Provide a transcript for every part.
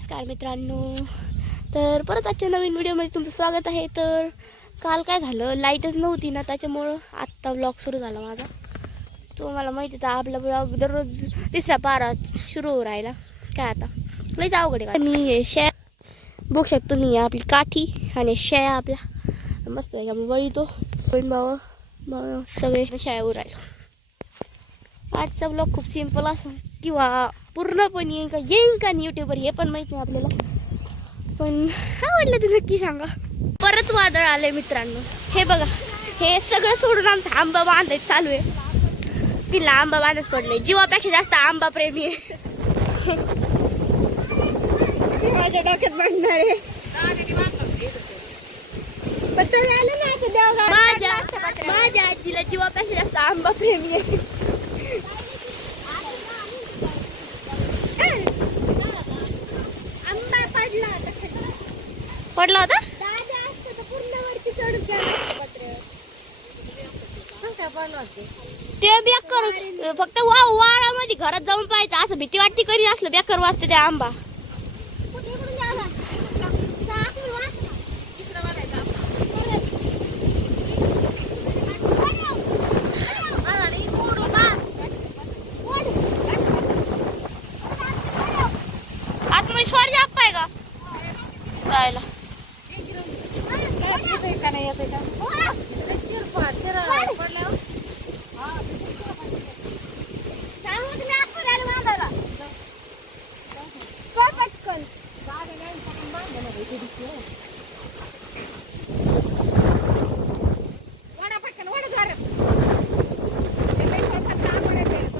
नमस्कार मित्रांनो, तर परत आजच्या नवीन व्हिडिओमध्ये तुमचं स्वागत आहे. तर काल काय झालं, लाईटच नव्हती ना, त्याच्यामुळं आत्ता ब्लॉग सुरू झाला माझा. तो मला माहिती आहे, आपला ब्लॉग दररोज तिसऱ्या पारात सुरू हो राहिला. काय आता लईच अवघड आहे. मी शेळ्या बघू शकतो, मी आपली काठी आणि शेळ्या आपल्या मस्त आहे का वळीतो भाऊ सगळे शेळ्यावर राहिलो. आजचा ब्लॉग खूप सिम्पल असं किंवा पूर्णपणे येईन का नाही यूट्यूबवर हे पण माहित नाही आपल्याला, पण आवडलं तर नक्की सांगा. परत वादळ आले मित्रांनो, हे बघा, हे सगळं सोडून आमचा आंबा बांधायचं चालू आहे. तिला आंबा बांधच पडले, जीवापेक्षा जास्त आंबा प्रेमी आहे. माझ्या डोक्यात बांधणार आहे. माझ्या आजीला जीवापेक्षा जास्त आंबा प्रेमी आहे. पडला होता ते बेकार, फक्त वारामध्ये घरात जाऊन पाहायचं, असं भीती वाटते कधी असलं बेकार वाजते ते आंबा. आत्मविश्वास जाप आहे का जायला?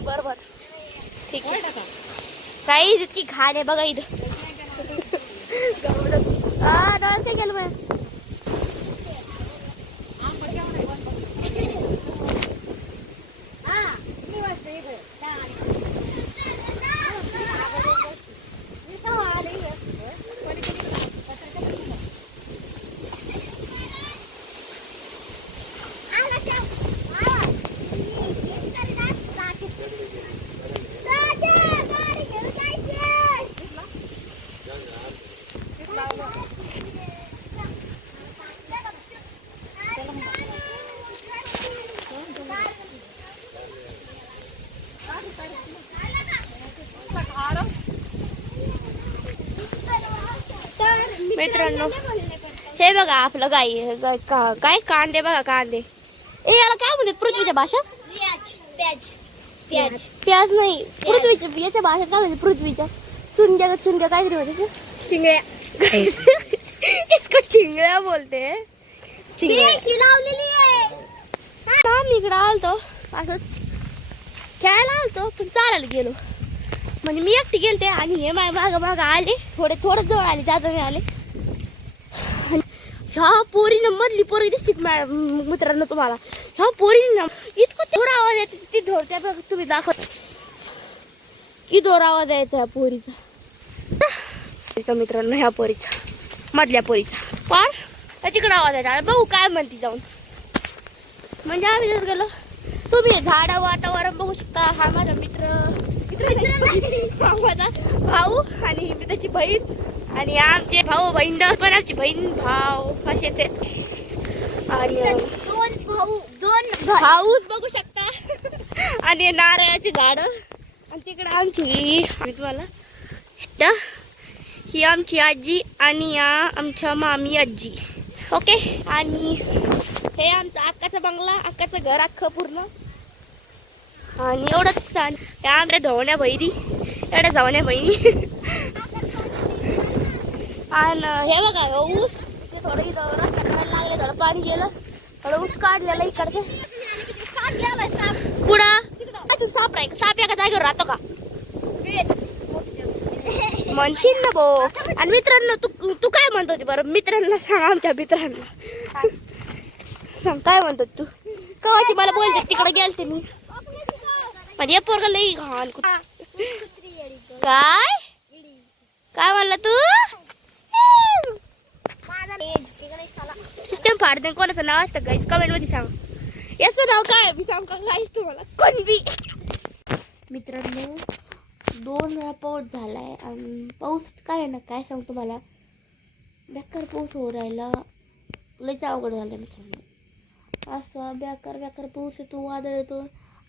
बरोबर, ठीक आहे. काही इतकी घाण आहे बघा इथं. डोळ्यात गेलं मग. मित्रांनो, हे बघा आपलं काय कांदे बघा, कांदे. ए याला काय म्हणतात पृथ्वीच्या भाषेत? प्याज नाही, पृथ्वीच्या याच्या भाषेत काय म्हणतात? पृथ्वीच्या चुंग्या काहीतरी म्हणते. चिंगळ्या. इसको चिंगळ्या बोलते. आम्ही इकडे आलतो असंच खेळायला आलतो, पण चालायला गेलो. म्हणजे मी एकटी गेलते आणि हे माग आले, थोडं जवळ आले, जास्त नाही आले. ह्या पोरीनं मधली पोरी दिसत मित्रांनो तुम्हाला, ह्या पोरीनं इतकं जोर आवाज येते, ती धोरत्या बघ तुम्ही दाखव की जोर आवाज यायचा ह्या पोरीचा. मित्रांनो ह्या पोरीचा, मधल्या पोरीचा पण तिकडे आवाज यायचा. बघू काय म्हणते जाऊन. म्हणजे आम्ही जर गेलो, तुम्ही झाड वातावरण बघू शकता. हा माझा मित्र माझा भाऊ आणि मी त्याची बहीण, आणि आमचे भाऊ बहीण पण आमची बहीण भाऊ असेच आहेत. आणि दोन भाऊच बघू शकता. आणि नारळाची झाड. आणि तिकडे आमची, तुम्हाला ही आमची आजी आणि या आमच्या मामी आजी. ओके, आणि हे आमचा अक्काचा बंगला, अक्काचं घर अख्खं पूर्ण. आणि एवढंच छान. त्या आमच्या धावण्या बहिणी, एवढ्या धावण्या बहिणी. आणि हे बघा ऊस, ते थोडं इथं रस्ता करायला लागले, थोडं पाणी गेलं, थोडं ऊस काढलेलं इकडचे. पुढं साप राहील, साप एका जागेवर राहतो का म्हणशील ना बो. आणि मित्रांनो, तू काय म्हणत होती बरं? मित्रांना सांग, आमच्या मित्रांना सांग काय म्हणतो तू. कवाची मला बोलते, तिकडे गेलते मी. पण हे पोरगा लई घाण. काय काय म्हणला तू? सिस्टम फाडते. कोणाचं नाव असतं गाईस कमेंट मध्ये सांग. याचं नाव काय मी सांग का गाईस तुम्हाला? कोण बी. मित्रांनो 2 वेळा पाऊस झाला आहे. आणि पाऊस काय आहे ना, काय सांगतो मला, बेकार पाऊस हो राहिला. लयच अवघड झालं मित्रांनो. असा बेकार बेकार पाऊस येतो, वादळ येतो.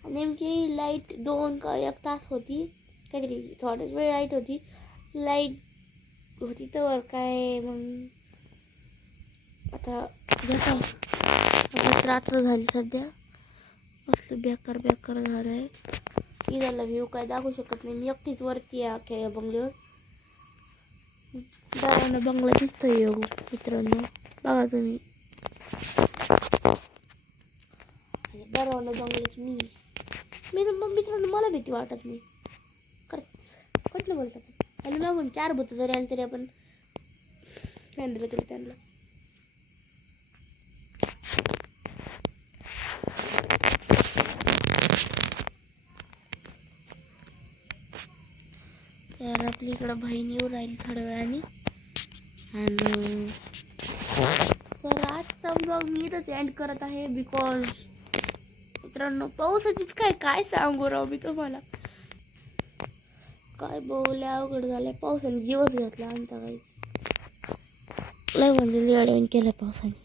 नेमकी लाईट 2 का 1 तास होती, काहीतरी थोड्याच वेळ लाईट होती. लाईट होती तर काय मग आता रात्र झाली सध्या. असलं बेकार बेकार झालं आहे. इथला व्ह्यू काय दाखवू शकत नाही, मी एकटीच वरती आहे अख्या बंगल्यावर. दारानं बंगला दिसतोय मित्रांनो, बघा तुम्ही. दारानं बंगल्यात मी मित्रांनो, मला भीती वाटत नाही खरंच. कुठलं बोलतात आणि मागून 4 भूत जरी आले तरी आपण हँडल केलं त्यांना. तर आपली इकडं बहीण येऊ राहील थोड्या वेळाने. आणि तर आजचा ब्लॉग मी इथंच एंड करत आहे. बिकॉज मित्रांनो पाऊसच काय सांगू राव मी तुम्हाला. काय बोलले अवघड झालंय. पावसाने जीवच घेतला आमचा काही. लय म्हणजे लय अडवण केलं पावसाने.